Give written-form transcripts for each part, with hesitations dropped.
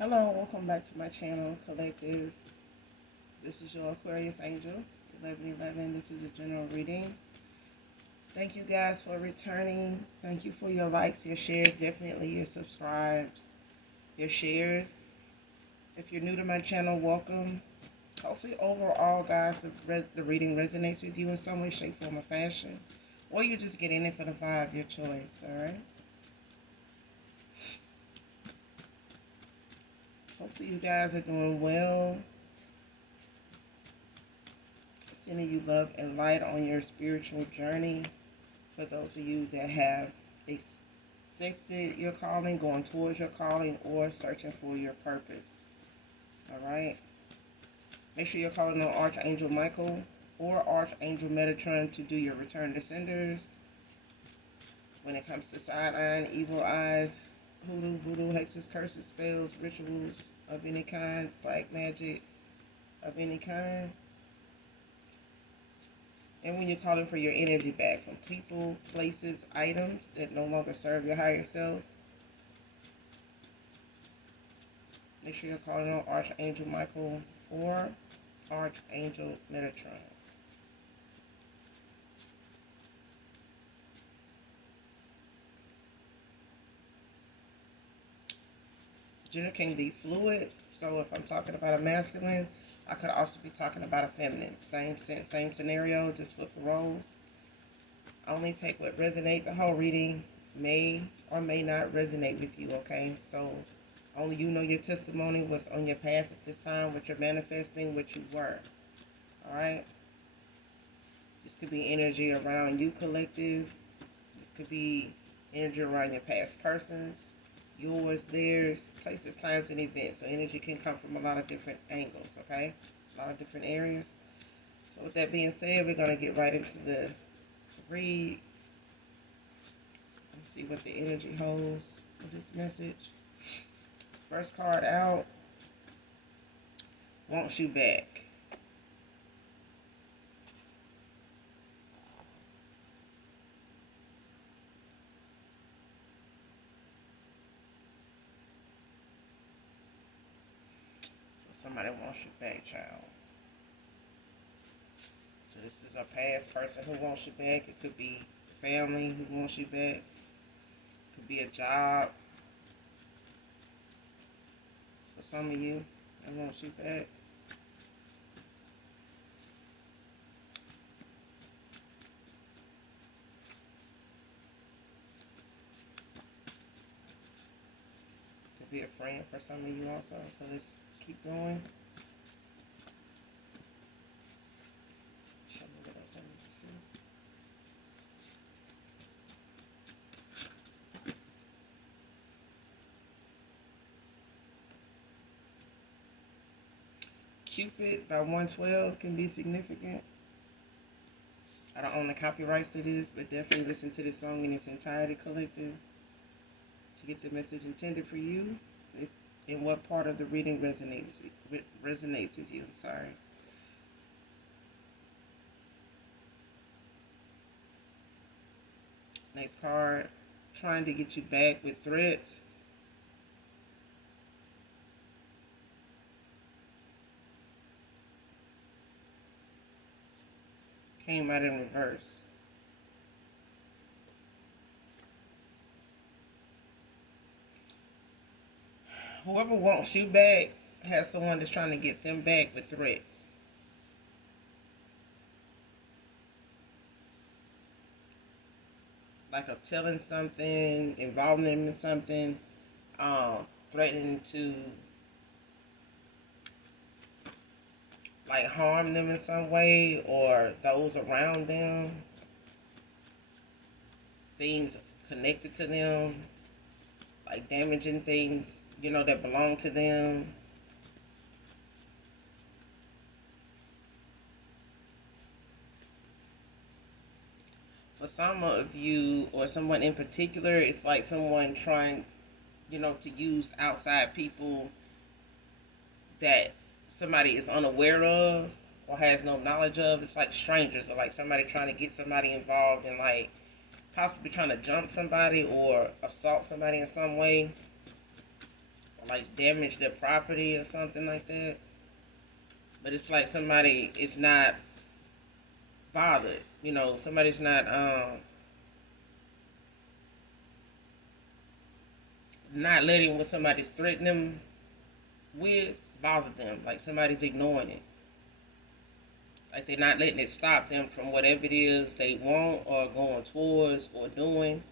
Hello, welcome back to my channel, Collective. This is your Aquarius Angel, 1111. This is a general reading. Thank you guys for returning. Thank you for your likes, your shares, definitely your subscribes, your shares. If you're new to my channel, welcome. Hopefully, overall, guys, the reading resonates with you in some way, shape, form, or fashion. Or you're just getting it for the vibe, your choice, alright? Hopefully, you guys are doing well. Sending you love and light on your spiritual journey. For those of you that have accepted your calling, going towards your calling, or searching for your purpose. Alright? Make sure you're calling on Archangel Michael or Archangel Metatron to do your return to senders. When it comes to side-eyeing, evil eyes, hoodoo, voodoo, hexes, curses, spells, rituals of any kind, black magic of any kind. And when you're calling for your energy back from people, places, items that no longer serve your higher self, make sure you're calling on Archangel Michael or Archangel Metatron. Gender can be fluid, so if I'm talking about a masculine, I could also be talking about a feminine. Same scenario, just flip the roles. Only take what resonates. The whole reading may or may not resonate with you, okay? So only you know your testimony, what's on your path at this time, what you're manifesting, what you were. Alright? This could be energy around you, collective. This could be energy around your past persons, yours, theirs, places, times, and events. So energy can come from a lot of different angles, okay? A lot of different areas. So with that being said, we're going to get right into the read. Let's see what the energy holds for this message. First card out, wants you back. Somebody wants you back, child. So this is a past person who wants you back. It could be family who wants you back. It could be a job for some of you that wants you back. Could be a friend for some of you also. So let's keep going. Show me what else I need to see. Cupid by 112 can be significant. I don't own the copyrights to this, but definitely listen to this song in its entirety, collective, to get the message intended for you. In what part of the reading resonates with you. I'm sorry. Next card, trying to get you back with threats. Came out in reverse. Whoever wants you back has someone that's trying to get them back with threats. Like of telling something, involving them in something, threatening to like harm them in some way or those around them, things connected to them, like damaging things, you know, that belong to them. For some of you or someone in particular, it's like someone trying, you know, to use outside people that somebody is unaware of or has no knowledge of. It's like strangers, or like somebody trying to get somebody involved in, like, possibly trying to jump somebody or assault somebody in some way. like damage their property or something like that. But it's like somebody is not bothered. Somebody's not letting what somebody's threatening them with bother them. Like somebody's ignoring it. Like they're not letting it stop them from whatever it is they want or going towards or doing.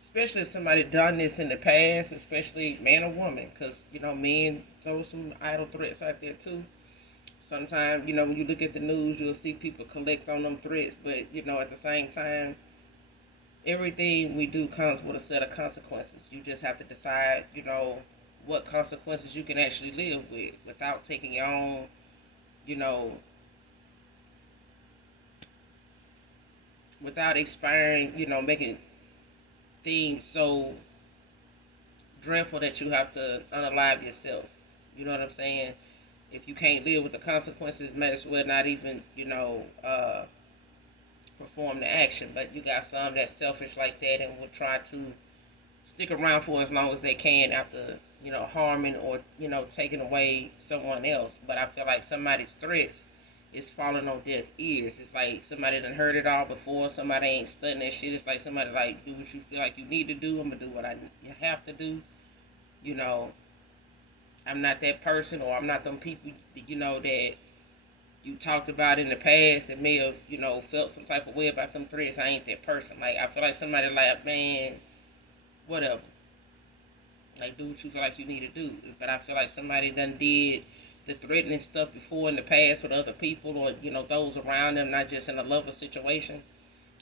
Especially if somebody done this in the past, especially man or woman, because men throw some idle threats out there too. Sometimes when you look at the news, you'll see people collect on them threats, but at the same time, everything we do comes with a set of consequences. You just have to decide, what consequences you can actually live with without taking your own, without expiring, making things so dreadful that you have to unalive yourself. You know what I'm saying? If you can't live with the consequences, might as well not even, perform the action. But you got some that's selfish like that and will try to stick around for as long as they can after, harming or, taking away someone else. But I feel like somebody's threats is falling on deaf ears. It's like somebody done heard it all before. Somebody ain't studying that shit. It's like somebody like, do what you feel like you need to do. I'm gonna do what I have to do. I'm not that person, or I'm not them people, that you talked about in the past that may have, felt some type of way about them threats. I ain't that person. Like, I feel like somebody like, man, whatever. Like, do what you feel like you need to do. But I feel like somebody done did the threatening stuff before in the past with other people or, those around them, not just in a lover situation.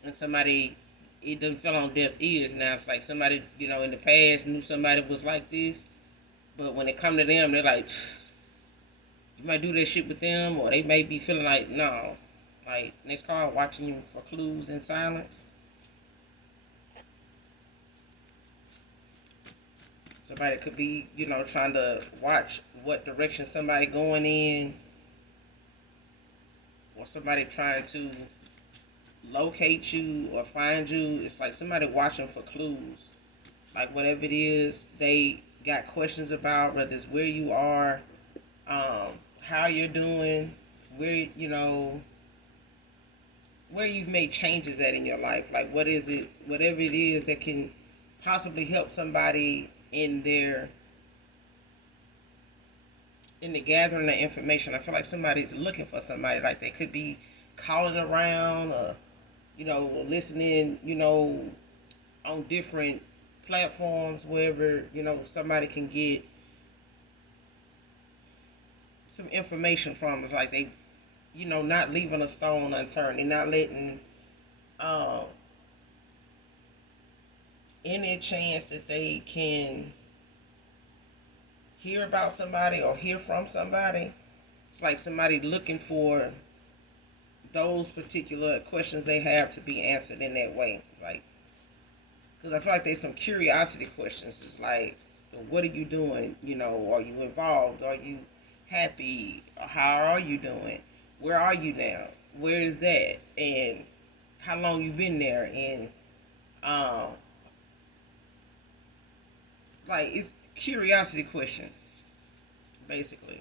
And somebody, it done fell on deaf ears now. It's like somebody, in the past knew somebody was like this. But when it come to them, they're like, you might do that shit with them, or they may be feeling like, no. Like, next card, watching you for clues in silence. Somebody could be, trying to watch what direction somebody going in, or somebody trying to locate you or find you. It's like somebody watching for clues. Like whatever it is they got questions about, whether it's where you are, how you're doing, where, where you've made changes at in your life. Like what is it, whatever it is that can possibly help somebody in the gathering of information. I feel like somebody's looking for somebody. Like they could be calling around or, listening, on different platforms, wherever, somebody can get some information from. It's like they, not leaving a stone unturned. They're not letting any chance that they can hear about somebody or hear from somebody. It's like somebody looking for those particular questions they have to be answered in that way. It's like, because I feel like there's some curiosity questions. It's like, what are you doing? Are you involved? Are you happy? How are you doing? Where are you now? Where is that? And how long you been there? And like, it's curiosity questions, basically.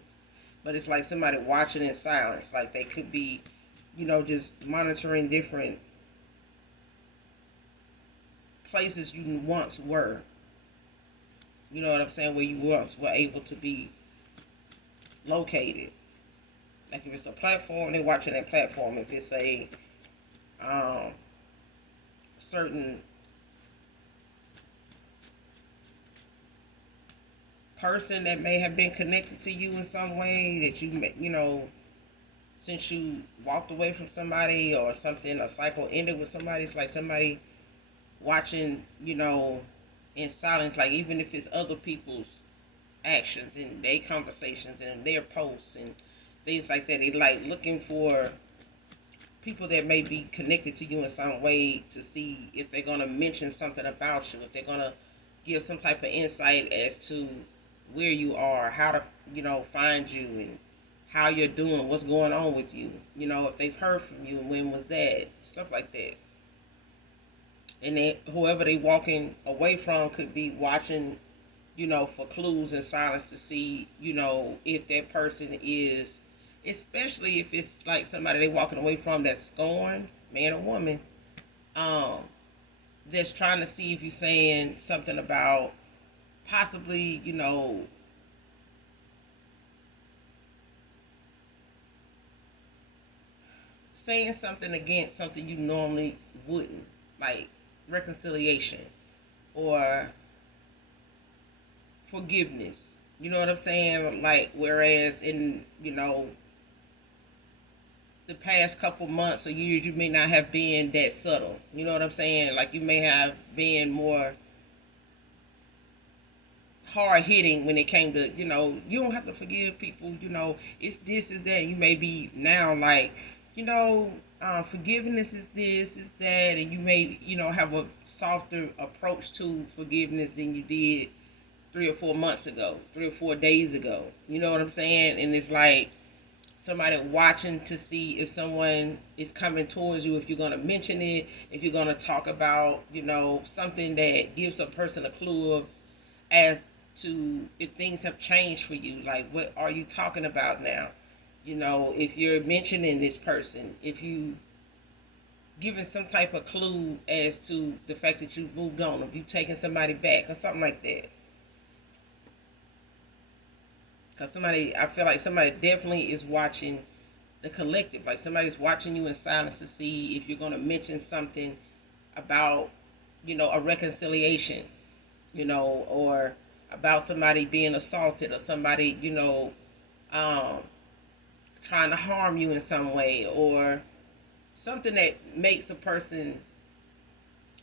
But it's like somebody watching in silence. Like they could be, just monitoring different places you once were. You know what I'm saying? Where you once were able to be located. Like if it's a platform, they're watching that platform. If it's a certain person that may have been connected to you in some way that you since you walked away from somebody or something, a cycle ended with somebody. It's like somebody watching, in silence. Like even if it's other people's actions and their conversations and their posts and things like that, they like looking for people that may be connected to you in some way to see if they're gonna mention something about you, if they're gonna give some type of insight as to where you are, how to, find you and how you're doing, what's going on with you, if they've heard from you, when was that, stuff like that. And then whoever they walking away from could be watching for clues and silence to see, if that person is, especially if it's like somebody they walking away from that's scorned, man or woman, um, that's trying to see if you're saying something about possibly, saying something against something you normally wouldn't, like reconciliation or forgiveness. You know what I'm saying? Like, whereas in, the past couple months or years, you may not have been that subtle. You know what I'm saying? Like, you may have been more hard hitting when it came to, you don't have to forgive people, it's this, is that. You may be now like, forgiveness is this, is that, and you may, have a softer approach to forgiveness than you did 3 or 4 months ago, 3 or 4 days ago. You know what I'm saying? And it's like somebody watching to see if someone is coming towards you, if you're going to mention it, if you're going to talk about, something that gives a person a clue of as to if things have changed for you. Like, what are you talking about now? If you're mentioning this person, if you giving some type of clue as to the fact that you've moved on, if you've taken somebody back or something like that. Because I feel like somebody definitely is watching the collective. Like, somebody's watching you in silence to see if you're going to mention something about, a reconciliation, or about somebody being assaulted, or somebody, um, trying to harm you in some way, or something that makes a person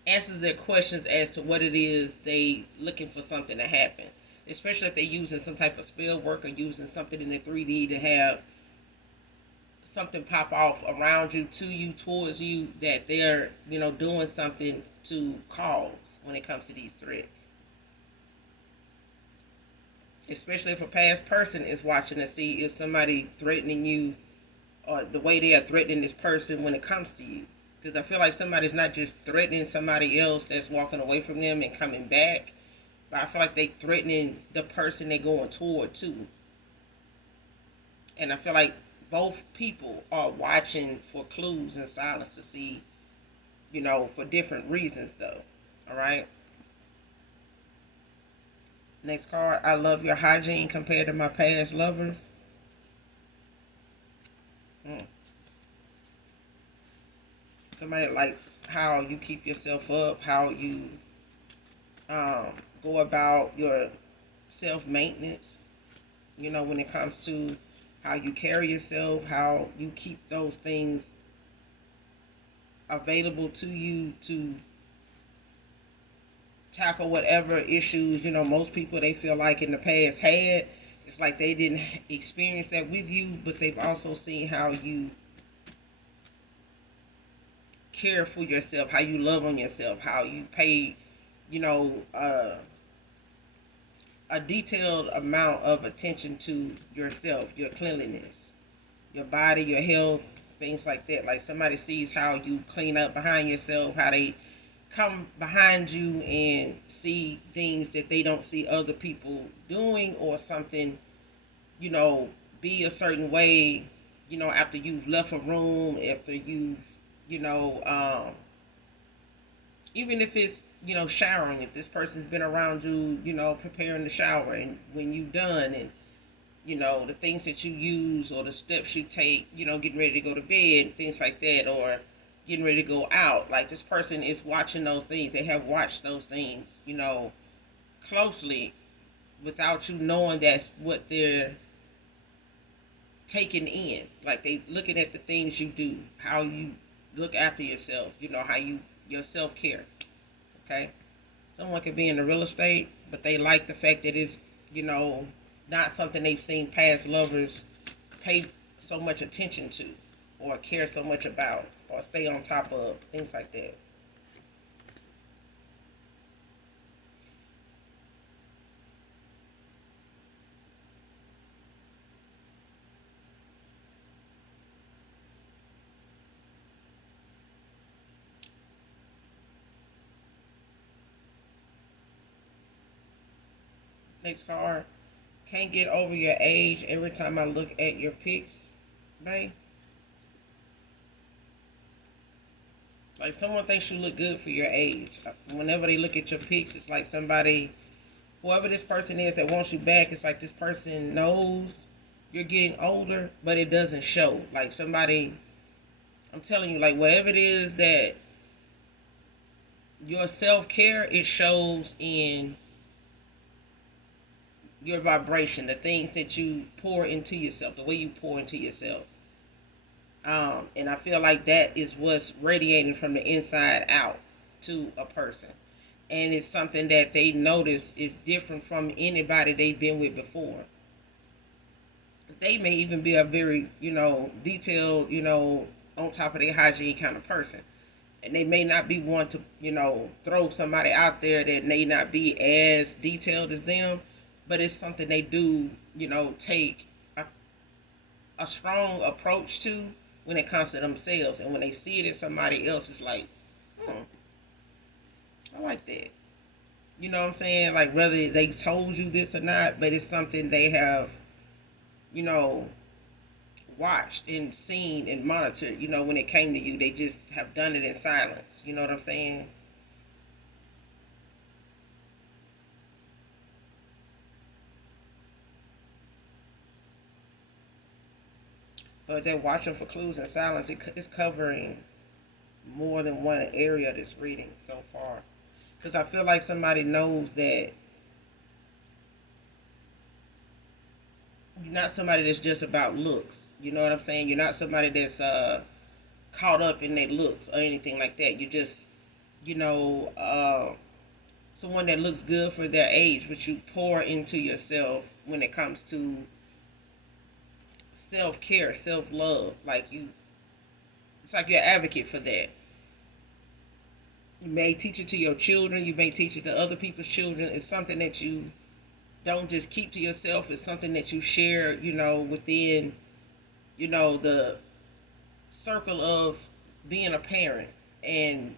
answers their questions as to what it is they looking for something to happen. Especially if they're using some type of spell work or using something in the 3D to have something pop off around you, to you, towards you, that they're, doing something to cause when it comes to these threats. Especially if a past person is watching to see if somebody threatening you or the way they are threatening this person when it comes to you. Because I feel like somebody's not just threatening somebody else that's walking away from them and coming back, but I feel like they threatening the person they're going toward too. And I feel like both people are watching for clues in silence to see, for different reasons though. All right. Next card. I love your hygiene compared to my past lovers. Somebody likes how you keep yourself up, how you go about your self maintenance. When it comes to how you carry yourself, how you keep those things available to you to tackle whatever issues, most people they feel like in the past had. It's like they didn't experience that with you, but they've also seen how you care for yourself, how you love on yourself, how you pay, a detailed amount of attention to yourself, your cleanliness, your body, your health, things like that. Like, somebody sees how you clean up behind yourself, how they come behind you and see things that they don't see other people doing, or something, be a certain way, after you've left a room, after you've, you know, even if it's, showering, if this person's been around you, preparing the shower, and when you've done, and, the things that you use or the steps you take, getting ready to go to bed, things like that, or getting ready to go out. Like, this person is watching those things. They have watched those things, closely, without you knowing that's what they're taking in. Like, they looking at the things you do, how you look after yourself, how your self-care. Okay? Someone could be in the real estate, but they like the fact that it's, not something they've seen past lovers pay so much attention to, or care so much about, or stay on top of, things like that. Next card. Can't get over your age every time I look at your pics, babe. Like someone thinks you look good for your age. Whenever they look at your pics, it's like somebody, whoever this person is that wants you back, it's like this person knows you're getting older, but it doesn't show. Like somebody, I'm telling you, like whatever it is that your self care, it shows in your vibration, the things that you pour into yourself, the way you pour into yourself. And I feel like that is what's radiating from the inside out to a person. And it's something that they notice is different from anybody they've been with before. They may even be a very, detailed, on top of their hygiene kind of person. And they may not be one to, throw somebody out there that may not be as detailed as them, but it's something they do, take a strong approach to when it comes to themselves. And when they see it in somebody else, it's like, I like that. You know what I'm saying? Like whether they told you this or not, but it's something they have, you know, watched and seen and monitored. When it came to you, they just have done it in silence. You know what I'm saying? But they're watching for clues in silence. It's covering more than one area of this reading so far. Because I feel like somebody knows that you're not somebody that's just about looks. You know what I'm saying? You're not somebody that's caught up in their looks or anything like that. You just, you know, someone that looks good for their age, but you pour into yourself when it comes to self care, self love. It's like you're an advocate for that. You may teach it to your children. You may teach it to other people's children. It's something that you don't just keep to yourself. It's something that you share, within, the circle of being a parent and,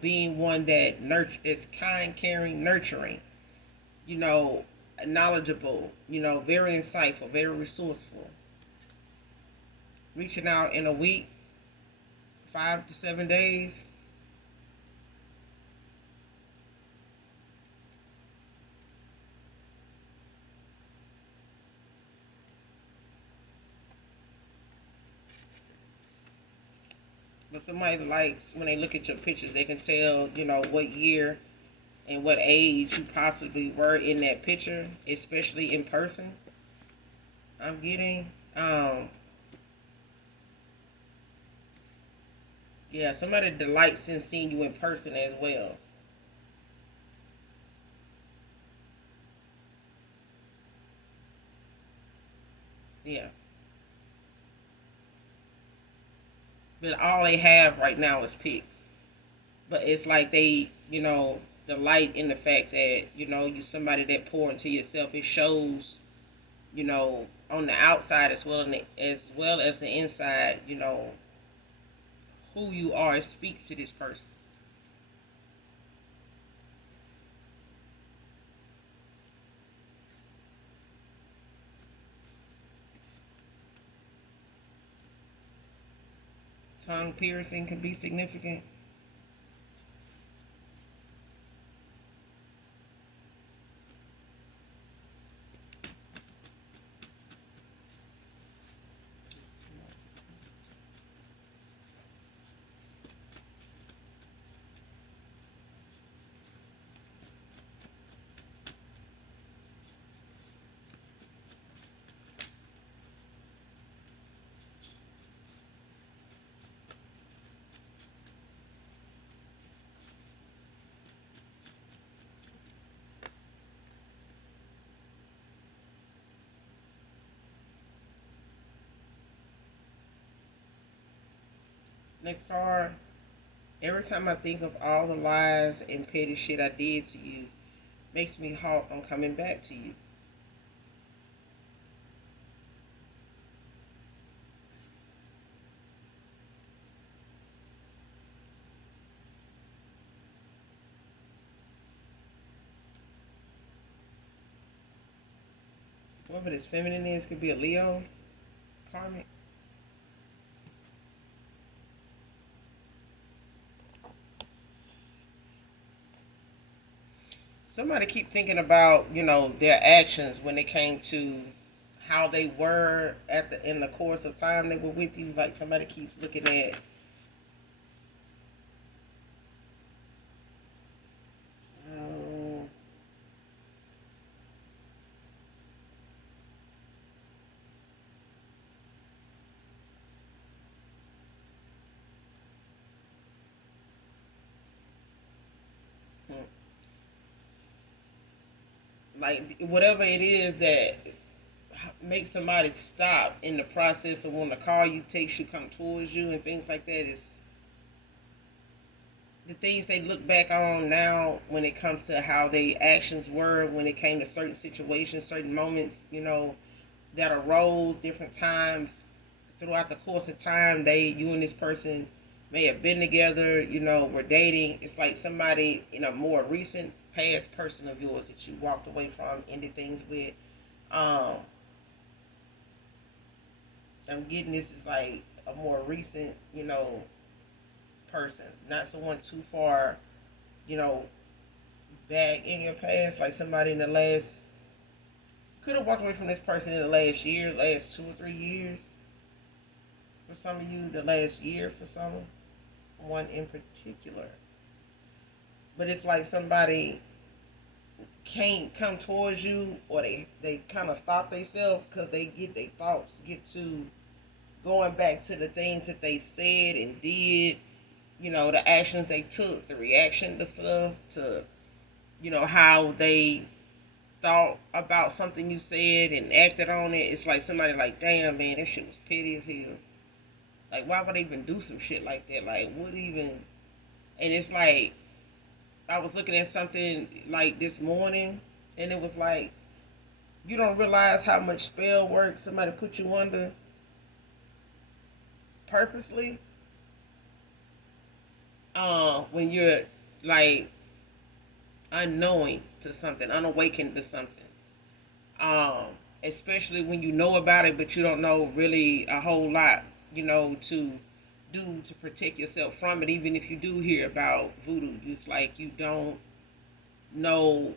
being one that is kind, caring, nurturing, knowledgeable, very insightful, very resourceful. Reaching out in a week, 5 to 7 days. But somebody likes, when they look at your pictures, they can tell, what year and what age you possibly were in that picture, especially in person. I'm getting, yeah, somebody delights in seeing you in person as well. Yeah. But all they have right now is pics. But it's like they, delight in the fact that, you somebody that pour into yourself. It shows, on the outside as well as the inside, who you are. It speaks to this person. Tongue piercing can be significant. Next card. Every time I think of all the lies and petty shit I did to you, makes me halt on coming back to you. whoever this feminine is could be a Leo, karmic. Somebody keep thinking about, their actions when it came to how they were in the course of time they were with you. Like somebody keeps looking at, um, like whatever it is that makes somebody stop in the process of when the car you takes you come towards you and things like that is the things they look back on now when it comes to how they actions were when it came to certain situations, certain moments, that arose different times throughout the course of time. You and this person may have been together, were dating. It's like somebody in a more recent past person of yours that you walked away from, ended things with. Um, I'm getting this is like a more recent, person, not someone too far, you know, back in your past, like somebody in the last could have walked away from this person in the last year, last 2 or 3 years. For some of you, the last year for someone in particular. But it's like somebody can't come towards you, or they kind of stop themselves because they get their thoughts get to going back to the things that they said and did, the actions they took, the reaction to stuff, to how they thought about something you said and acted on it. It's like somebody like, damn man, that shit was petty as hell. Like, why would I even do some shit like that? Like, what even? And it's like I was looking at something like this morning, and it was like you don't realize how much spell work somebody put you under purposely. When you're like unknowing to something, unawakened to something. Especially when you know about it, but you don't know really a whole lot, to do to protect yourself from it. Even if you do hear about voodoo, it's like you don't know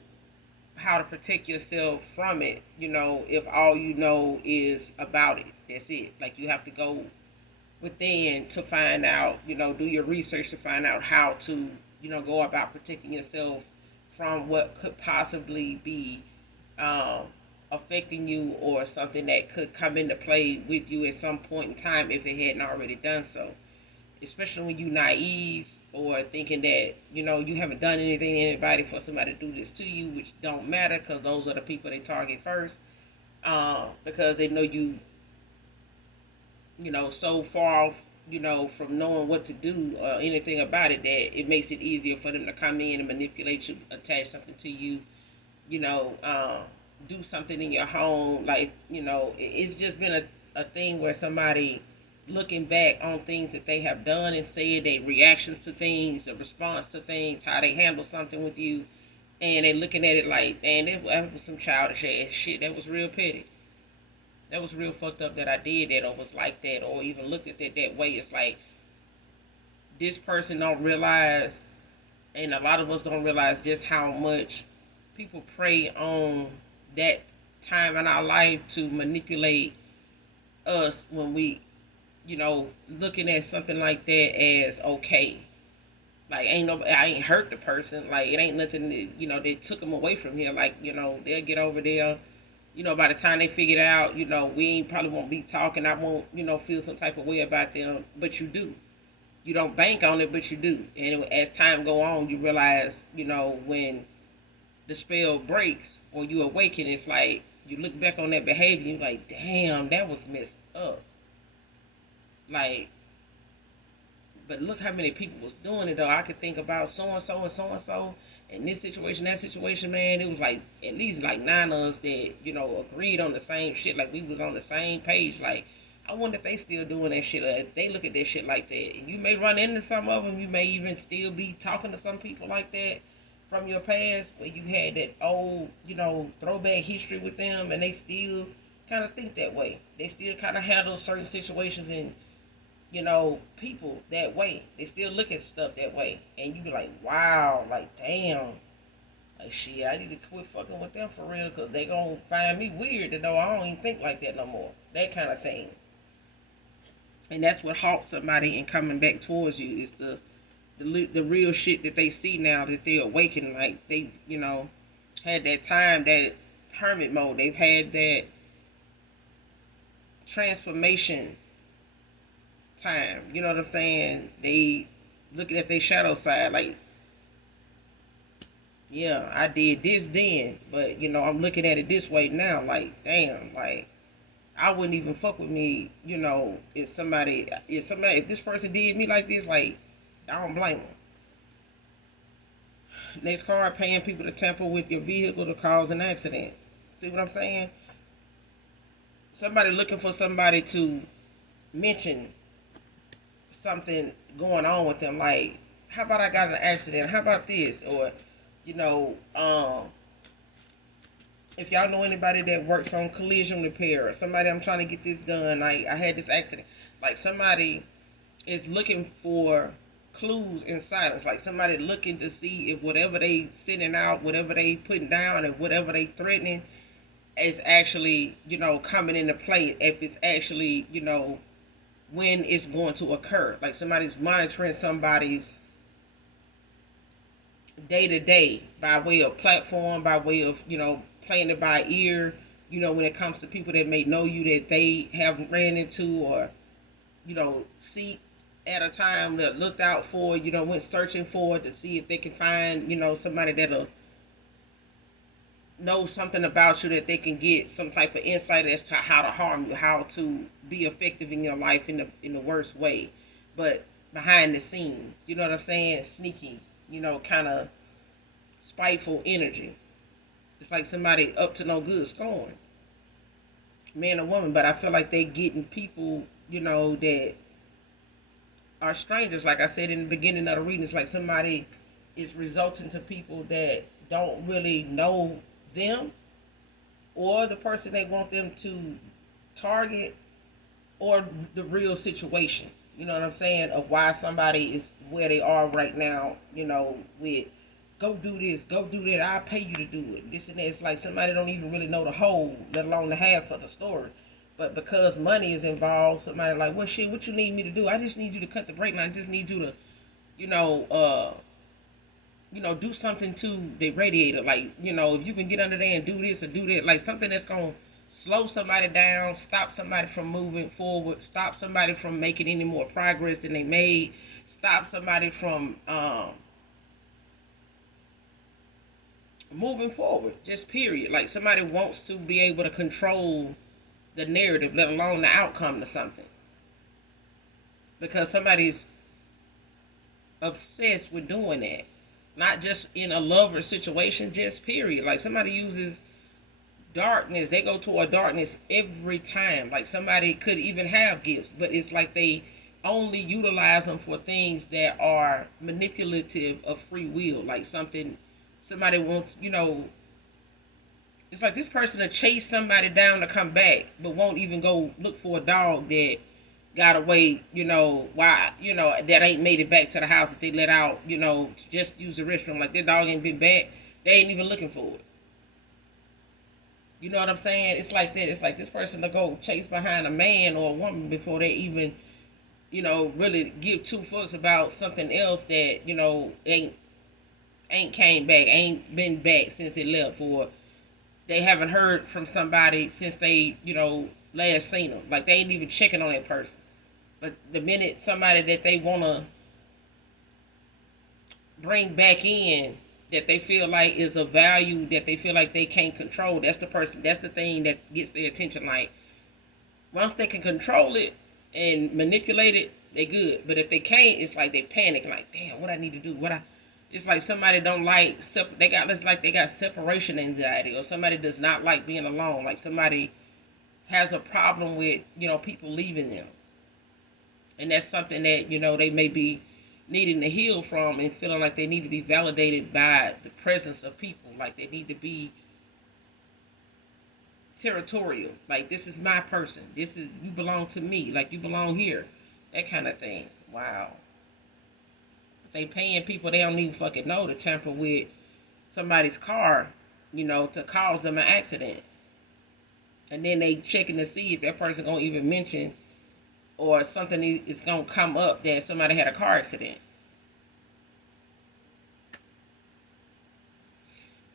how to protect yourself from it, if all you know is about it. That's it. Like you have to go within to find out, do your research to find out how to, go about protecting yourself from what could possibly be um, affecting you, or something that could come into play with you at some point in time if it hadn't already done so. Especially when you're naive or thinking that, you haven't done anything to anybody for somebody to do this to you, which don't matter because those are the people they target first. Because they know you, so far off, from knowing what to do or anything about it, that it makes it easier for them to come in and manipulate you, attach something to you, you know, do something in your home. Like, it's just been a thing where somebody looking back on things that they have done and said, their reactions to things, the response to things, how they handle something with you, and they looking at it like, man, that was some childish ass shit. That was real petty. That was real fucked up that I did that, or was like that, or even looked at that way. It's like this person don't realize, and a lot of us don't realize just how much people prey on that time in our life to manipulate us when we, looking at something like that as okay. Like I ain't hurt the person. Like it ain't nothing that, they took them away from here. Like, they'll get over there. By the time they figure it out, we ain't probably won't be talking. I won't, feel some type of way about them. But you do. You don't bank on it, but you do. And as time go on, you realize, when the spell breaks or you awaken, it's like you look back on that behavior, you're like, damn, that was messed up. Like, but look how many people was doing it though. I could think about so and so and so and so, and this situation, that situation, man. It was like at least like 9 of us that agreed on the same shit. Like we was on the same page. Like I wonder if they still doing that shit. Or if they look at that shit like that. You may run into some of them. You may even still be talking to some people like that. from your past where you had that old, throwback history with them, and they still kind of think that way. They still kind of handle certain situations and, people that way. They still look at stuff that way. And you be like, wow, like, damn. Like, shit, I need to quit fucking with them for real, because they gonna find me weird to know I don't even think like that no more. That kind of thing. And that's what halts somebody in coming back towards you, is the real shit that they see now that they're awakening. Like, they, had that time, that hermit mode. They've had that transformation time. You know what I'm saying? They looking at their shadow side like, yeah, I did this then, but I'm looking at it this way now. Like, damn, like, I wouldn't even fuck with me, if this person did me like this, like, I don't blame them. Next card, paying people to tamper with your vehicle to cause an accident. See what I'm saying? Somebody looking for somebody to mention something going on with them. Like, how about I got an accident? How about this? Or, if y'all know anybody that works on collision repair, or somebody, I'm trying to get this done, like, I had this accident. Like, somebody is looking for clues in silence. Like, somebody looking to see if whatever they sending out, whatever they putting down, and whatever they threatening is actually, coming into play. If it's actually, when it's going to occur. Like, somebody's monitoring somebody's day to day by way of platform, by way of, playing it by ear, when it comes to people that may know you that they haven't ran into, or, seek at a time, that looked out for, went searching for, to see if they can find, somebody that'll know something about you, that they can get some type of insight as to how to harm you, how to be effective in your life in the worst way, but behind the scenes. You know what I'm saying? Sneaky, kind of spiteful energy. It's like somebody up to no good scorn, man or woman. But I feel like they getting people, that are strangers. Like I said in the beginning of the reading, it's like somebody is resulting to people that don't really know them, or the person they want them to target, or the real situation. You know what I'm saying? Of why somebody is where they are right now, with go do this, go do that, I'll pay you to do it. This and that. It's like somebody don't even really know the whole, let alone the half of the story. But because money is involved, somebody like, well, shit, what you need me to do? I just need you to cut the brake line. I just need you to, do something to the radiator. Like, if you can get under there and do this or do that, like something that's going to slow somebody down, stop somebody from moving forward, stop somebody from making any more progress than they made, stop somebody from moving forward, just period. Like, somebody wants to be able to control the narrative, let alone the outcome to something, because somebody's obsessed with doing that. Not just in a lover situation, just period. Like, somebody uses darkness, they go toward darkness every time. Like, somebody could even have gifts, but it's like they only utilize them for things that are manipulative of free will. Like, somebody wants, it's like this person will chase somebody down to come back, but won't even go look for a dog that got away, why, that ain't made it back to the house, that they let out, to just use the restroom. Like, their dog ain't been back. They ain't even looking for it. You know what I'm saying? It's like that. It's like this person to go chase behind a man or a woman before they even, really give two fucks about something else that, ain't came back, ain't been back since it left, or they haven't heard from somebody since they, last seen them. Like, they ain't even checking on that person. But the minute somebody that they want to bring back in, that they feel like is a value that they feel like they can't control, that's the person, that's the thing that gets their attention. Like, once they can control it and manipulate it, they good. But if they can't, it's like they panic. Like, damn, what I need to do? It's like somebody don't like, they got separation anxiety, or somebody does not like being alone. Like, somebody has a problem with, people leaving them. And that's something that, they may be, needing to heal from and feeling like they need to be validated by the presence of people. Like they need to be territorial. Like this is my person. This is you belong to me. Like you belong here. That kind of thing. Wow. If they paying people they don't even fucking know to tamper with somebody's car, to cause them an accident. And then they checking to see if that person gonna even mention or something is gonna come up that somebody had a car accident.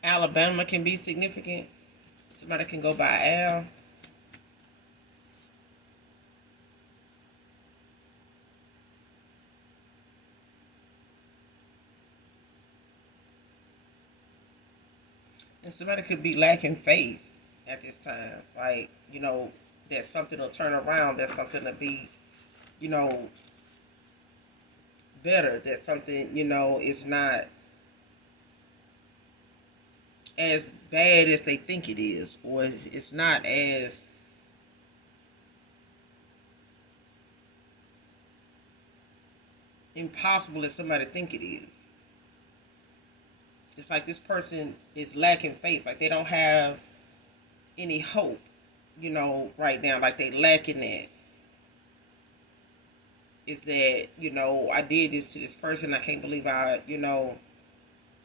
Alabama can be significant. Somebody can go by Al. And somebody could be lacking faith at this time. Like, that something will turn around. That something to be, better. That something, is not as bad as they think it is. Or it's not as impossible as somebody think it is. It's like this person is lacking faith. Like they don't have any hope, right now. Like they lacking that. Is that, I did this to this person. I can't believe the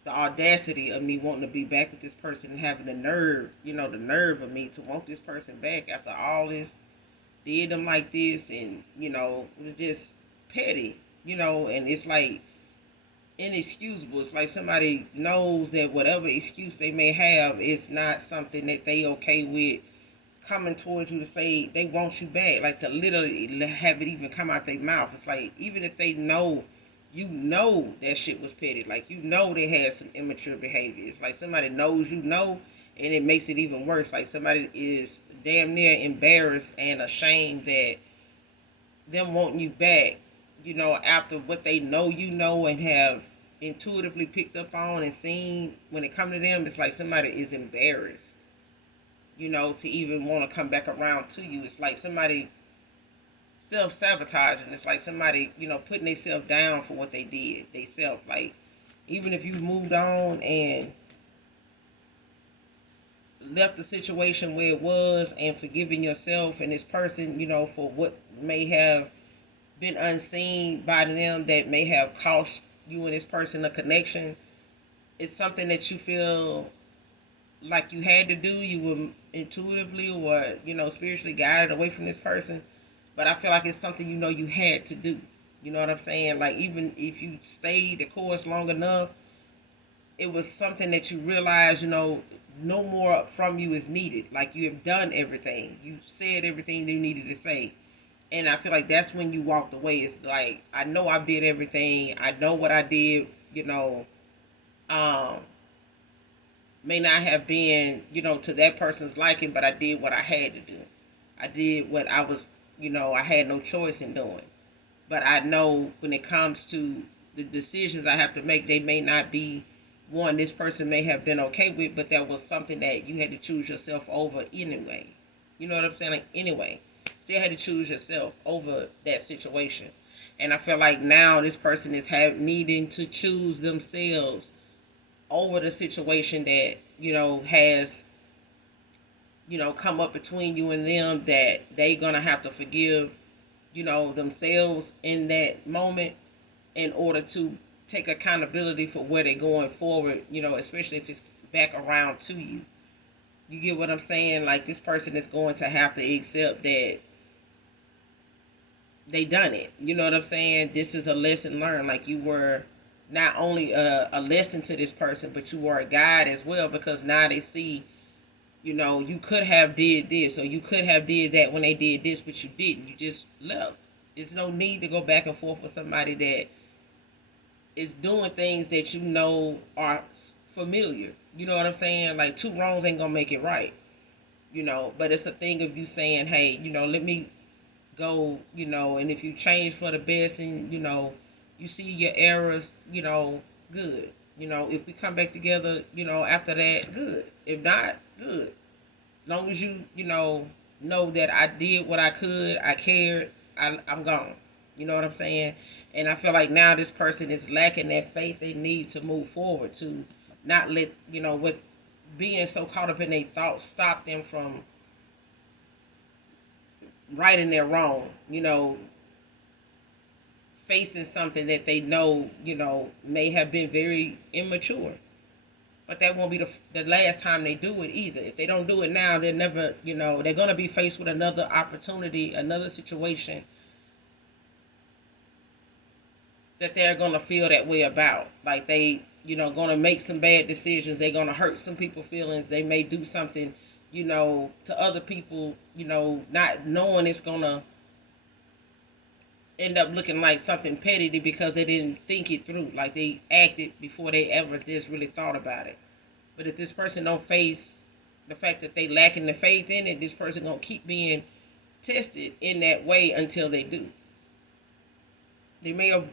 audacity of me wanting to be back with this person and having the nerve of me to want this person back after all this. Did them like this and, it was just petty, and it's like inexcusable. It's like somebody knows that whatever excuse they may have is not something that they okay with coming towards you to say they want you back. Like to literally have it even come out their mouth. It's like even if they know, that shit was petty. Like they had some immature behavior. It's like somebody knows and it makes it even worse. Like somebody is damn near embarrassed and ashamed that them wanting you back, after what they know and have intuitively picked up on and seen when it comes to them. It's like somebody is embarrassed, to even want to come back around to you. It's like somebody self-sabotaging. It's like somebody, putting themselves down for what they did. They self, like, even if you moved on and left the situation where it was and forgiving yourself and this person, for what may have been unseen by them that may have cost you and this person a connection. It's something that you feel like you had to do. You were intuitively or, spiritually guided away from this person. But I feel like it's something, you had to do. You know what I'm saying? Like, even if you stayed the course long enough, it was something that you realized, no more from you is needed. Like, you have done everything. You said everything you needed to say. And I feel like that's when you walked away. It's like, I know I did everything. I know what I did, may not have been, to that person's liking, but I did what I had to do. I did what I was, I had no choice in doing. But I know when it comes to the decisions I have to make, they may not be one this person may have been okay with, but that was something that you had to choose yourself over anyway. You know what I'm saying? Like, anyway. Still had to choose yourself over that situation. And I feel like now this person is needing to choose themselves over the situation that, has, come up between you and them, that they gonna have to forgive, themselves in that moment in order to take accountability for where they're going forward, especially if it's back around to you. You get what I'm saying? Like, this person is going to have to accept that they done it. You know what I'm saying? This is a lesson learned. Like, you were not only a lesson to this person, but you were a guide as well, because now they see, you could have did this or you could have did that when they did this, but you didn't. You just left. There's no need to go back and forth with somebody that is doing things that are familiar. You know what I'm saying? Like, two wrongs ain't gonna make it right. But it's a thing of you saying, hey, let me go, and if you change for the best and, you see your errors, good. If we come back together, after that, good. If not, good. As long as you, know that I did what I could, I cared, I'm gone. You know what I'm saying? And I feel like now this person is lacking that faith they need to move forward, to not let, with being so caught up in their thoughts, stop them from righting their wrong, facing something that they know, may have been very immature. But that won't be the last time they do it either. If they don't do it now, they're never, they're going to be faced with another opportunity, another situation that they're going to feel that way about. Like they, going to make some bad decisions. They're going to hurt some people's feelings. They may do something, to other people, not knowing it's going to end up looking like something petty because they didn't think it through. Like they acted before they ever just really thought about it. But if this person don't face the fact that they lacking the faith in it, this person going to keep being tested in that way until they do. They may have,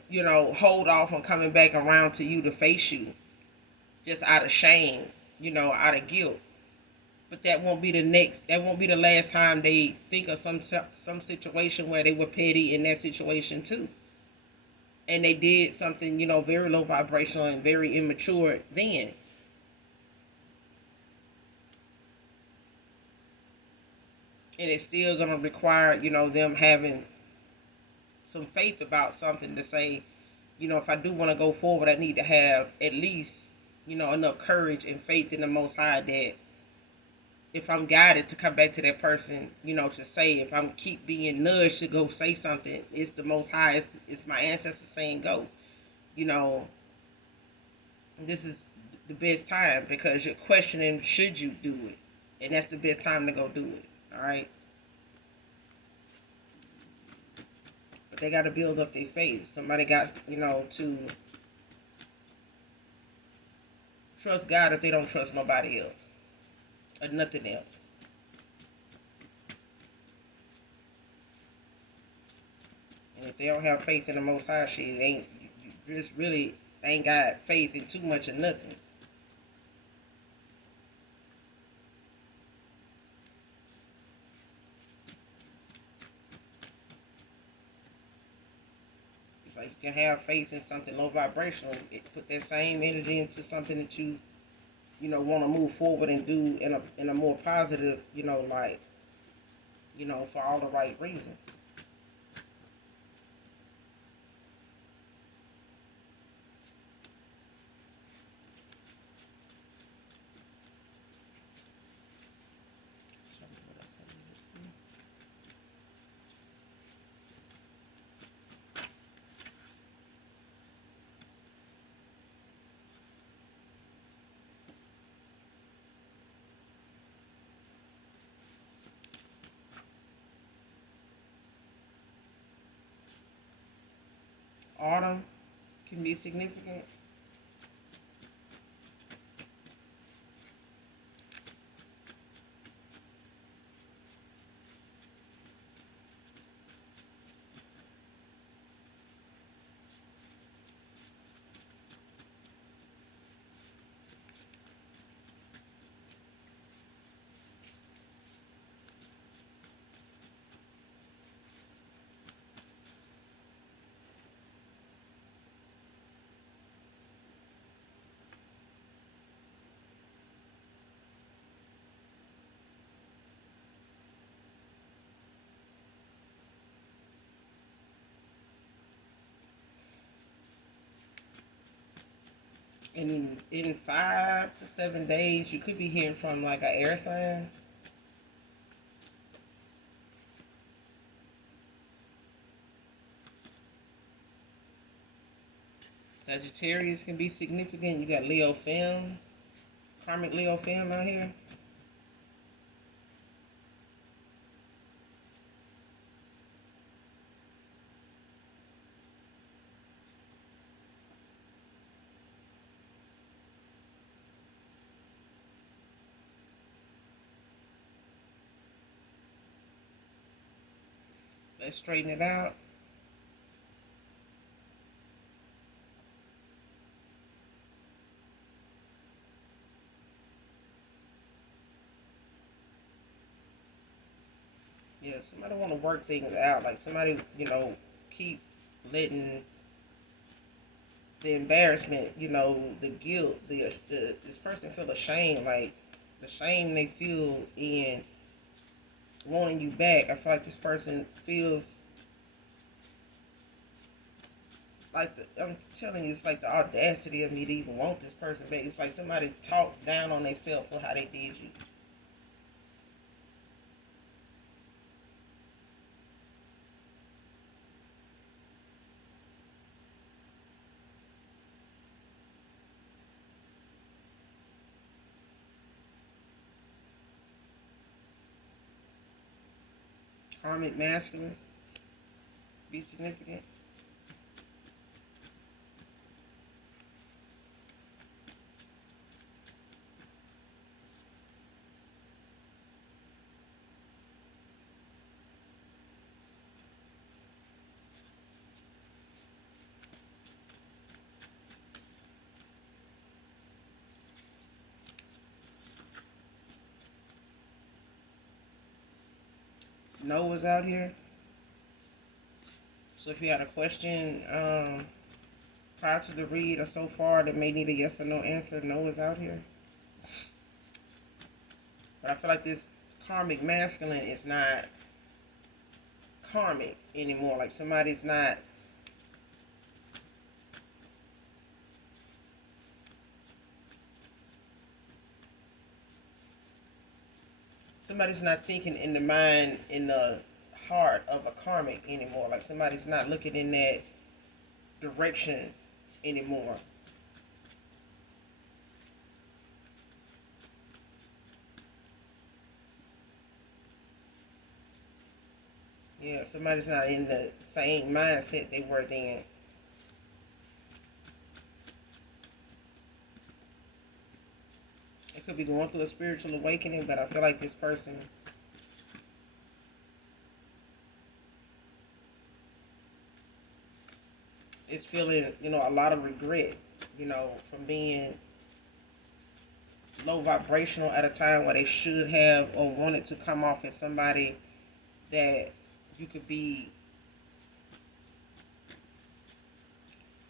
hold off on coming back around to you to face you just out of shame, out of guilt. But that won't be the last time they think of some situation where they were petty in that situation too. And they did something, very low vibrational and very immature then. And it's still going to require, them having some faith about something to say, if I do want to go forward, I need to have at least, enough courage and faith in the Most High that if I'm guided to come back to that person, to say, if I'm keep being nudged to go say something, it's the Most High, it's my ancestors saying go. This is the best time because you're questioning, should you do it? And that's the best time to go do it. All right. But they got to build up their faith. Somebody got, to trust God if they don't trust nobody else or nothing else. And if they don't have faith in the Most High, shit, you just really ain't got faith in too much of nothing. It's like you can have faith in something low vibrational. Put that same energy into something that you want to move forward and do in a more positive, light, for all the right reasons. Autumn can be significant. In 5 to 7 days, you could be hearing from like an air sign. Sagittarius can be significant. You got Leo Femme, Karmic Leo Femme out here. Let's straighten it out. Yeah, somebody want to work things out. Like somebody, keep letting the embarrassment, the guilt, the this person feel ashamed, like the shame they feel in wanting you back. I feel like this person feels like I'm telling you, it's like the audacity of me to even want this person back. It's like somebody talks down on themselves for how they did you. Karmic masculine, be significant. Noah's out here. So if you had a question prior to the read or so far that may need a yes or no answer, Noah's out here. But I feel like this karmic masculine is not karmic anymore. Like somebody's not thinking in the mind, in the heart of a karmic anymore. Like somebody's not looking in that direction anymore. Yeah, somebody's not in the same mindset they were then. It could be going through a spiritual awakening, but I feel like this person is feeling, a lot of regret, from being low vibrational at a time where they should have or wanted to come off as somebody that you could be.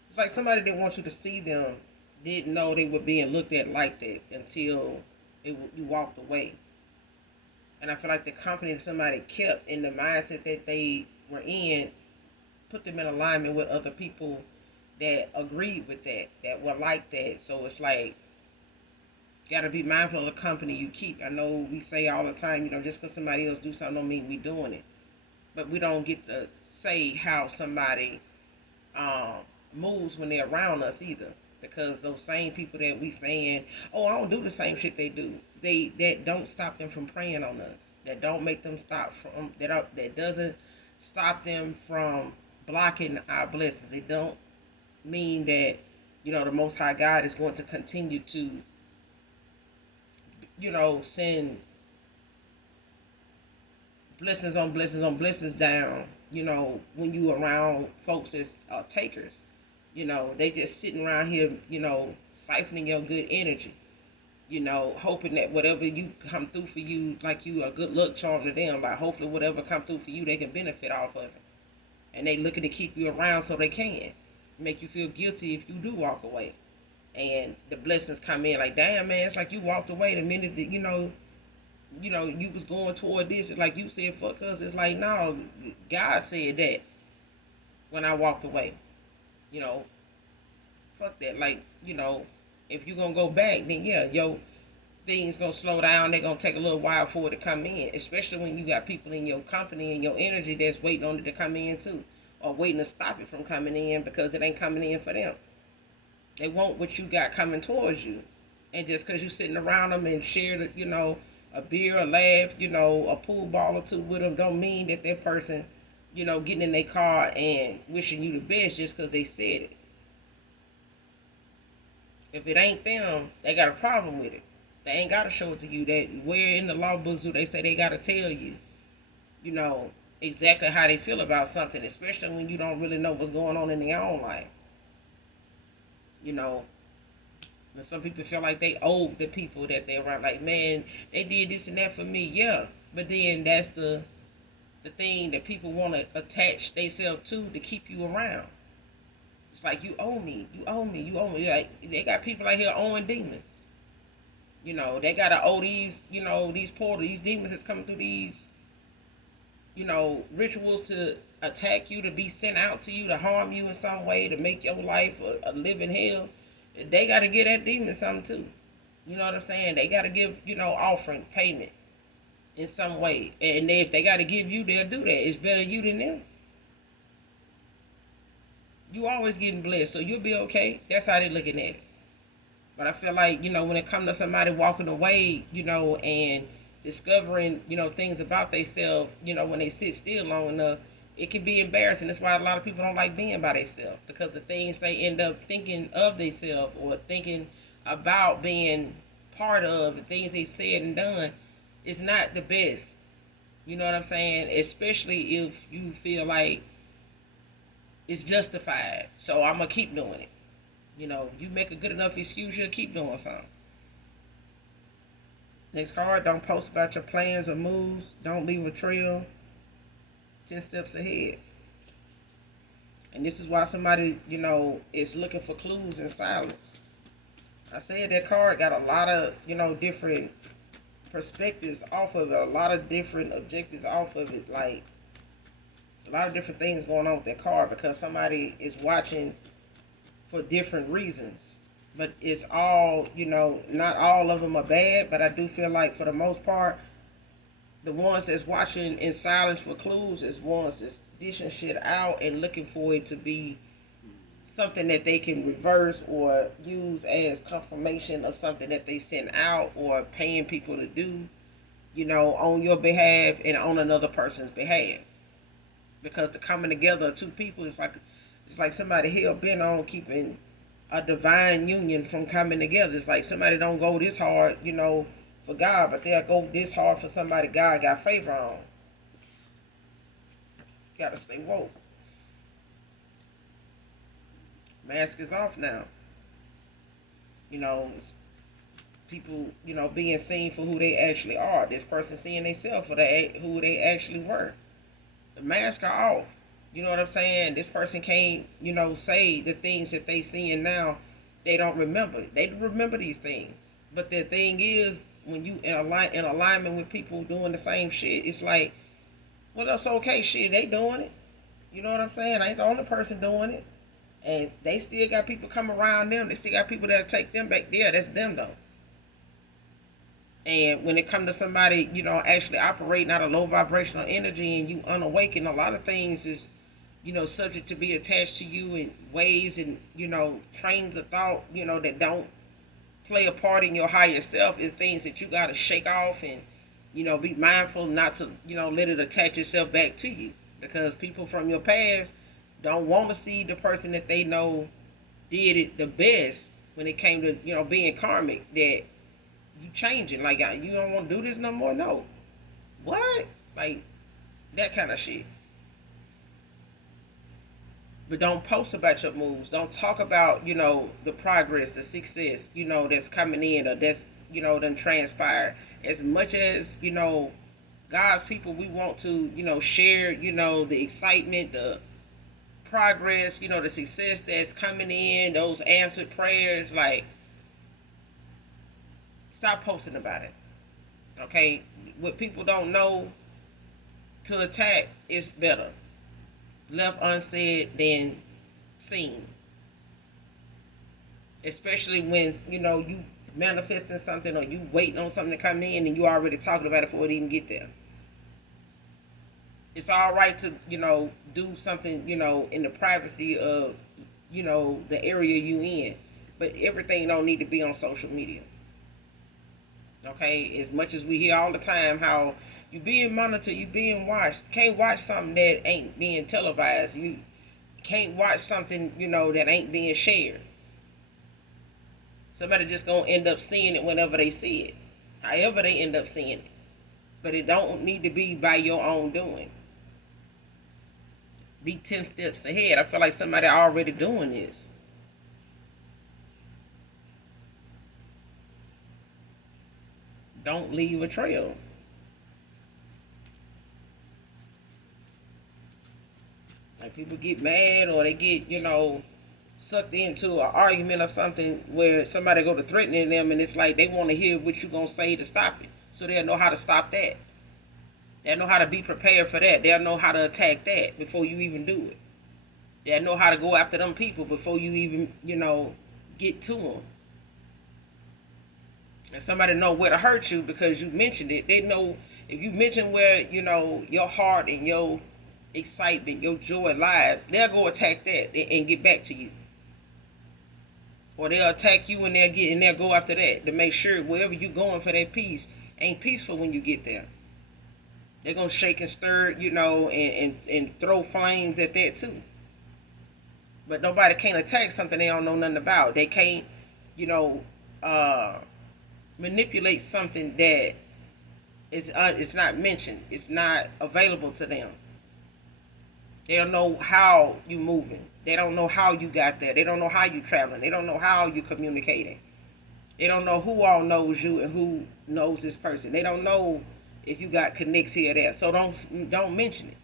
It's like somebody that wants you to see them didn't know they were being looked at like that until you walked away. And I feel like the company that somebody kept in the mindset that they were in put them in alignment with other people that agreed with that were like that. So it's like, got to be mindful of the company you keep. I know we say all the time, just because somebody else do something don't mean we doing it. But we don't get to say how somebody moves when they're around us either. Because those same people that we saying, oh, I don't do the same shit they do. That don't stop them from praying on us. That don't make them stop from that doesn't stop them from blocking our blessings. It don't mean that the Most High God is going to continue to send blessings on blessings on blessings down. When you around folks as takers. They just sitting around here, siphoning your good energy. Hoping that whatever you come through for you, like you a good luck charm to them, like hopefully whatever come through for you, they can benefit off of it. And they looking to keep you around so they can make you feel guilty if you do walk away. And the blessings come in like, damn man, it's like you walked away the minute that you was going toward this. It's like you said fuck us. It's like, no, God said that when I walked away. Fuck that. Like, if you're gonna go back, then yeah, things gonna slow down. They're gonna take a little while for it to come in, especially when you got people in your company and your energy that's waiting on it to come in too, or waiting to stop it from coming in because it ain't coming in for them. They want what you got coming towards you, and just because you sitting around them and share a beer, a laugh, a pool ball or two with them, don't mean that person, getting in their car and wishing you the best just because they said it. If it ain't them, they got a problem with it. They ain't got to show it to you. That where in the law books do they say they got to tell you, exactly how they feel about something, especially when you don't really know what's going on in their own life. And some people feel like they owe the people that they're around. Like, man, they did this and that for me. Yeah, but then that's the thing that people want to attach themselves to keep you around. It's like, you owe me, you owe me, you owe me. Like, they got people out here owing demons. You know, they gotta owe these, you know, these portals, these demons that's coming through these, you know, rituals to attack you, to be sent out to you, to harm you in some way, to make your life a living hell. They gotta give that demon something too. You know what I'm saying? They gotta give, you know, offering, payment in some way. And if they gotta give you, they'll do that. It's better you than them. You always getting blessed, so you'll be okay. That's how they looking at it. But I feel like, you know, when it comes to somebody walking away, you know, and discovering, you know, things about themselves, you know, when they sit still long enough, it can be embarrassing. That's why a lot of people don't like being by themselves, because the things they end up thinking of themselves or thinking about being part of, the things they've said and done, is not the best. You know what I'm saying? Especially if you feel like it's justified. So I'm going to keep doing it. You know, you make a good enough excuse, you'll keep doing something. Next card, don't post about your plans or moves. Don't leave a trail 10 steps ahead. And this is why somebody, you know, is looking for clues in silence. I said that card got a lot of, you know, different perspectives off of it. A lot of different objectives off of it. Like, there's a lot of different things going on with that card, because somebody is watching for different reasons. But it's all, you know, not all of them are bad, but I do feel like for the most part, the ones that's watching in silence for clues is ones that's dishing shit out and looking for it to be something that they can reverse or use as confirmation of something that they sent out, or paying people to do, you know, on your behalf and on another person's behalf. Because the coming together of two people is like, it's like somebody hell bent on keeping a divine union from coming together. It's like somebody don't go this hard, you know, for God, but they'll go this hard for somebody God got favor on. Gotta stay woke. Mask is off now. You know, people, you know, being seen for who they actually are. This person seeing themselves for who they actually were. The masks are off. You know what I'm saying? This person can't, you know, say the things that they seeing now. They don't remember. They remember these things. But the thing is, when you in alignment with people doing the same shit, it's like, well, that's okay. Shit, they doing it. You know what I'm saying? I ain't the only person doing it. And they still got people come around them. They still got people that'll take them back there. That's them, though. And when it comes to somebody, you know, actually operating out of low vibrational energy and you unawakened, a lot of things is, you know, subject to be attached to you in ways and, you know, trains of thought, you know, that don't play a part in your higher self, is things that you got to shake off and, you know, be mindful not to, you know, let it attach itself back to you. Because people from your past don't want to see the person that they know did it the best when it came to, you know, being karmic, that you changing. Like, you don't want to do this no more? No. What? Like, that kind of shit. But don't post about your moves. Don't talk about, you know, the progress, the success, you know, that's coming in, or that's, you know, done transpired. As much as, you know, God's people, we want to, you know, share, you know, the excitement, the progress, you know, the success that's coming in, those answered prayers. Like, stop posting about it. Okay? What people don't know to attack is better left unsaid than seen. Especially when, you know, you manifesting something or you waiting on something to come in and you already talking about it before it even get there. It's all right to, you know, do something, you know, in the privacy of, you know, the area you in. But everything don't need to be on social media. Okay? As much as we hear all the time how you being monitored, you being watched. Can't watch something that ain't being televised. You can't watch something, you know, that ain't being shared. Somebody just gonna end up seeing it whenever they see it. However they end up seeing it. But it don't need to be by your own doing. Be 10 steps ahead. I feel like somebody already doing this. Don't leave a trail. Like, people get mad or they get, you know, sucked into an argument or something where somebody go to threatening them, and it's like they want to hear what you gonna say to stop it, so they'll know how to stop that. They'll know how to be prepared for that. They'll know how to attack that before you even do it. They'll know how to go after them people before you even, get to them. And somebody know where to hurt you because you mentioned it. They know if you mention where, your heart and your excitement, your joy lies, they'll go attack that and get back to you. Or they'll attack you and they'll go after that to make sure wherever you going for that peace ain't peaceful when you get there. They're gonna shake and stir, and throw flames at that too. But nobody can attack something they don't know nothing about. They can't, manipulate something that it's not mentioned. It's not available to them. They don't know how you moving. They don't know how you got there. They don't know how you traveling. They don't know how you communicating. They don't know who all knows you and who knows this person. They don't know if you got connects here or there. So don't mention it.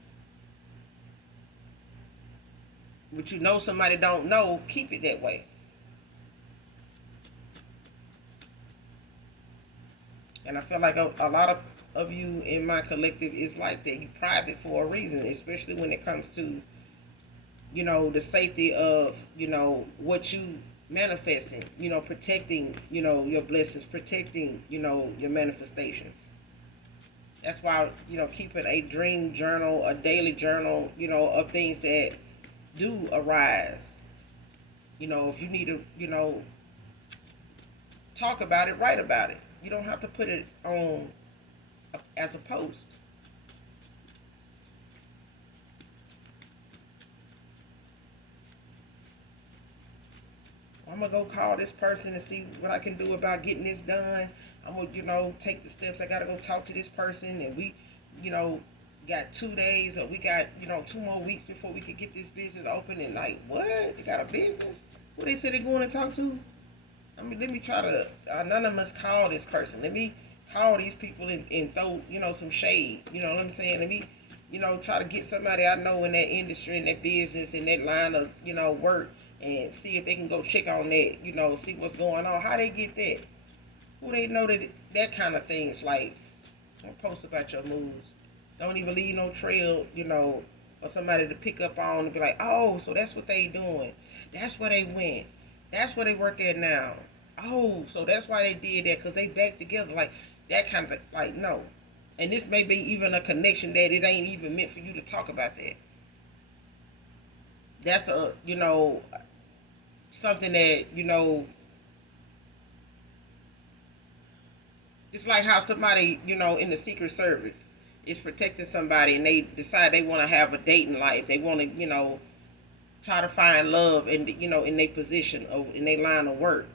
But somebody don't know, keep it that way. And I feel like a lot of you in my collective is like that. You private for a reason, especially when it comes to, the safety of, what you manifesting, protecting, your blessings, protecting, your manifestations. That's why, keeping a dream journal, a daily journal, of things that do arise. If you need to, talk about it, write about it. You don't have to put it on as a post. I'm gonna go call this person and see what I can do about getting this done. I'm gonna, take the steps. I gotta go talk to this person, and we, got 2 days, or we got, 2 more weeks before we could get this business open. And like, what? You got a business? Who they say they going to talk to? Let me try to anonymous call this person. Let me call these people and throw, some shade. You know what I'm saying? Let me, try to get somebody I know in that industry, in that business, in that line of, work, and see if they can go check on that, see what's going on. How they get that? Who they know that kind of things. Like, don't post about your moves. Don't even leave no trail, for somebody to pick up on and be like, oh, so that's what they doing. That's where they went. That's where they work at now. Oh, so that's why they did that, because they back together. Like, that kind of, like, no. And this may be even a connection that it ain't even meant for you to talk about that. That's something that, it's like how somebody, in the Secret Service is protecting somebody, and they decide they want to have a dating life. They want to, try to find love in, in their position or in their line of work.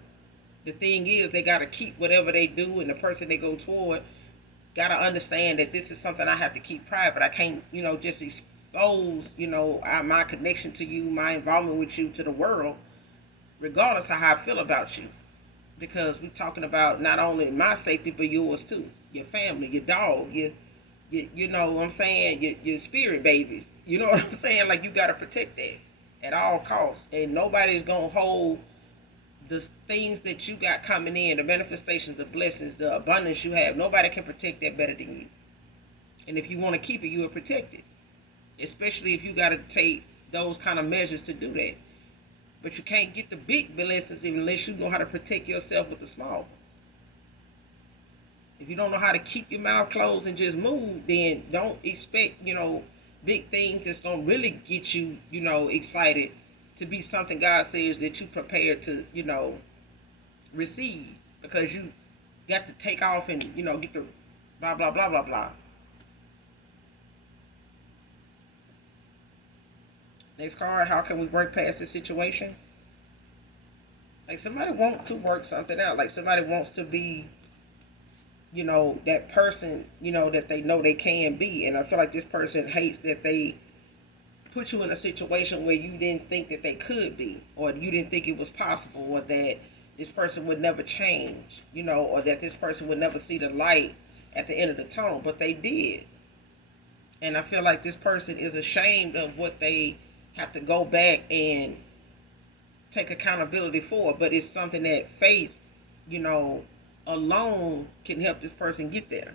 The thing is, they got to keep whatever they do, and the person they go toward got to understand that this is something I have to keep private. I can't, just expose, my connection to you, my involvement with you to the world, regardless of how I feel about you. Because we're talking about not only my safety, but yours too. Your family, your dog, you know what I'm saying? Your spirit babies. You know what I'm saying? Like, you got to protect that at all costs. And nobody's going to hold the things that you got coming in, the manifestations, the blessings, the abundance you have. Nobody can protect that better than you. And if you want to keep it, you will protect it. Especially if you got to take those kind of measures to do that. But you can't get the big blessings unless you know how to protect yourself with the small ones. If you don't know how to keep your mouth closed and just move, then don't expect, big things that's going to really get you, excited to be something God says that you prepared to, receive. Because you got to take off and, get the blah, blah, blah, blah, blah. Next card, how can we work past this situation? Like, somebody wants to work something out. Like, somebody wants to be, that person, that they know they can be. And I feel like this person hates that they put you in a situation where you didn't think that they could be, or you didn't think it was possible, or that this person would never change, or that this person would never see the light at the end of the tunnel, but they did. And I feel like this person is ashamed of what they have to go back and take accountability for, but it's something that faith, you know, alone can help this person get there.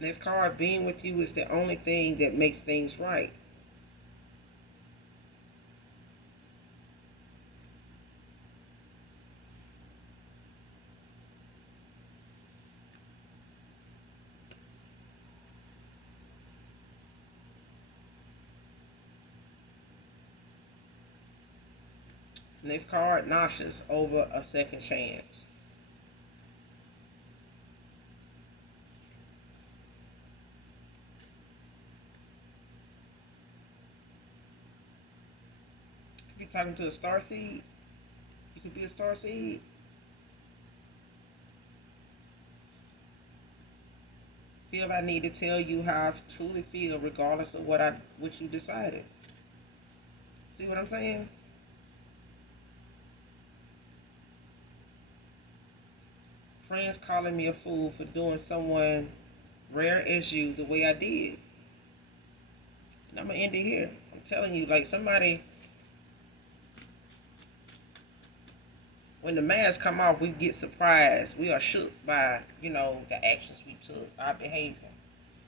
Next card, being with you is the only thing that makes things right. Next card, nauseous over a second chance. If you're talking to a star seed, you could be a star seed. Feel I need to tell you how I truly feel, regardless of what you decided. See what I'm saying? Friends calling me a fool for doing someone rare as you the way I did. And I'm gonna end it here. I'm telling you, like somebody, when the masks come off, we get surprised. We are shook by, the actions we took, our behavior.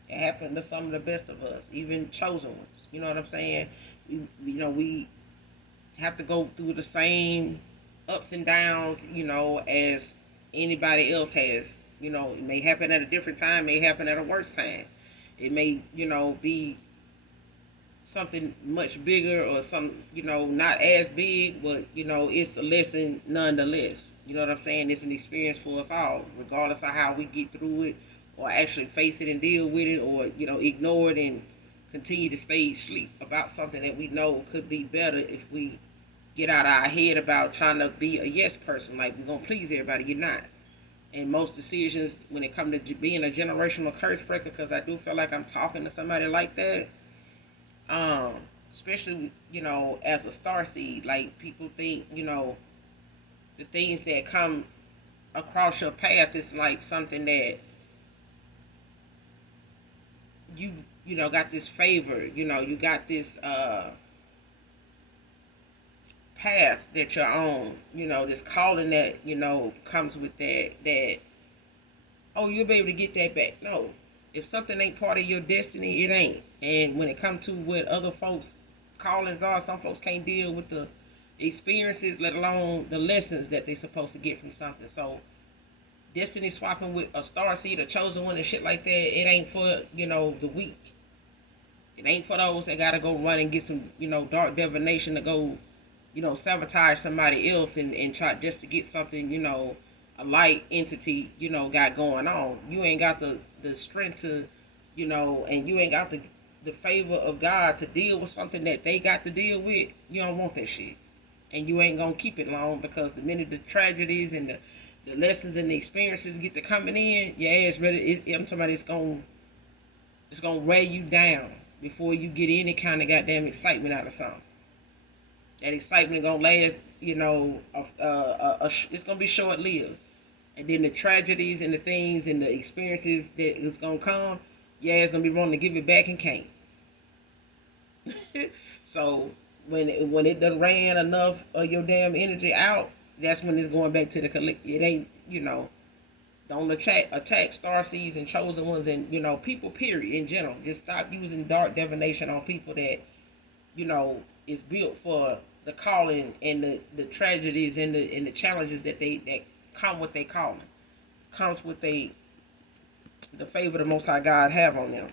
It happened to some of the best of us, even chosen ones. You know what I'm saying? We have to go through the same ups and downs, as anybody else has. It may happen at a different time, may happen at a worse time. It may, be something much bigger or some, not as big, but, it's a lesson nonetheless. You know what I'm saying? It's an experience for us all, regardless of how we get through it or actually face it and deal with it, or, ignore it and continue to stay asleep about something that we know could be better if we get out of our head about trying to be a yes person, like we're going to please everybody. You're not. And most decisions, when it comes to being a generational curse breaker, because I do feel like I'm talking to somebody like that, especially, as a star seed, like people think, the things that come across your path is like something that got this favor, you got this path that you're on, this calling that, comes with that, oh, you'll be able to get that back. No. If something ain't part of your destiny, it ain't. And when it comes to what other folks' callings are, some folks can't deal with the experiences, let alone the lessons that they're supposed to get from something. So destiny swapping with a star seed, a chosen one, and shit like that, it ain't for, the weak. It ain't for those that gotta go run and get some, dark divination to go, sabotage somebody else and try just to get something, a light entity, got going on. You ain't got the strength to, and you ain't got the favor of God to deal with something that they got to deal with. You don't want that shit. And you ain't gonna keep it long, because the minute the tragedies and the lessons and the experiences get to coming in, your ass ready. I'm talking about it's gonna weigh you down before you get any kind of goddamn excitement out of something. That excitement gonna last, it's gonna be short lived. And then the tragedies and the things and the experiences that is gonna come, yeah, it's gonna be wanting to give it back and can't. So when it done ran enough of your damn energy out, that's when it's going back to the collective. It ain't, don't attack star seeds and chosen ones and people period in general. Just stop using dark divination on people that is built for the calling and the tragedies and the challenges that come with their calling, comes with the favor the Most High God have on them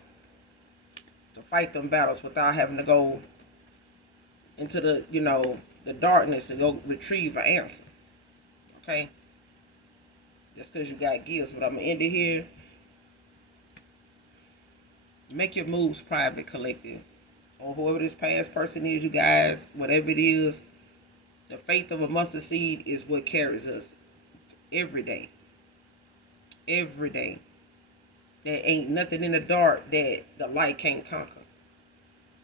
to fight them battles without having to go into the darkness and go retrieve an answer. Okay, just because you got gifts. But I'm gonna end it here. Make your moves private, collective, or whoever this past person is, you guys, whatever it is. The faith of a mustard seed is what carries us every day. Every day. There ain't nothing in the dark that the light can't conquer.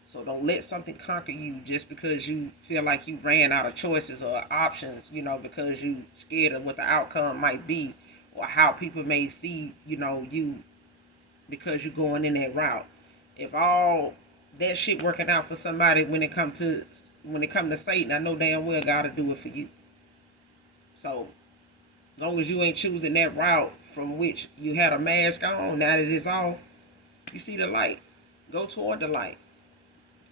So don't let something conquer you just because you feel like you ran out of choices or options, you know, because you scared of what the outcome might be or how people may see, you know, you because you're going in that route. If all that shit working out for somebody when it come to Satan, I know damn well God will do it for you. So as long as you ain't choosing that route from which you had a mask on, now that it's off, you see the light. Go toward the light.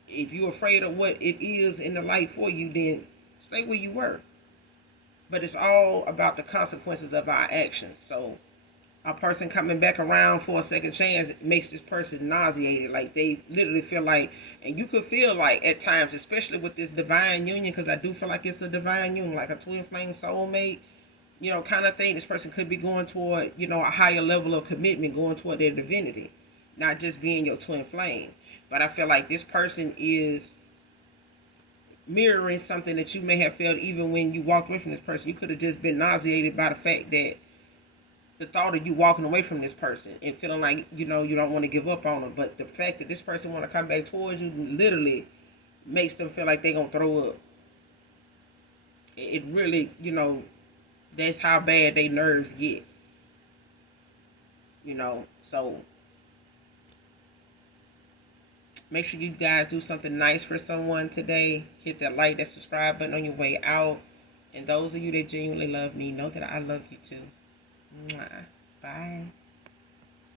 If you're afraid of what it is in the light for you, then stay where you were. But it's all about the consequences of our actions. So a person coming back around for a second chance makes this person nauseated. Like they literally feel like, and you could feel like at times, especially with this divine union, because I do feel like it's a divine union, like a twin flame soulmate, you know, kind of thing. This person could be going toward, you know, a higher level of commitment, going toward their divinity, not just being your twin flame. But I feel like this person is mirroring something that you may have felt even when you walked away from this person. You could have just been nauseated by the fact that the thought of you walking away from this person and feeling like, you know, you don't want to give up on them. But the fact that this person want to come back towards you literally makes them feel like they're going to throw up. It really, you know, that's how bad their nerves get. You know, so make sure you guys do something nice for someone today. Hit that like, that subscribe button on your way out. And those of you that genuinely love me, know that I love you too. Mwah. Bye.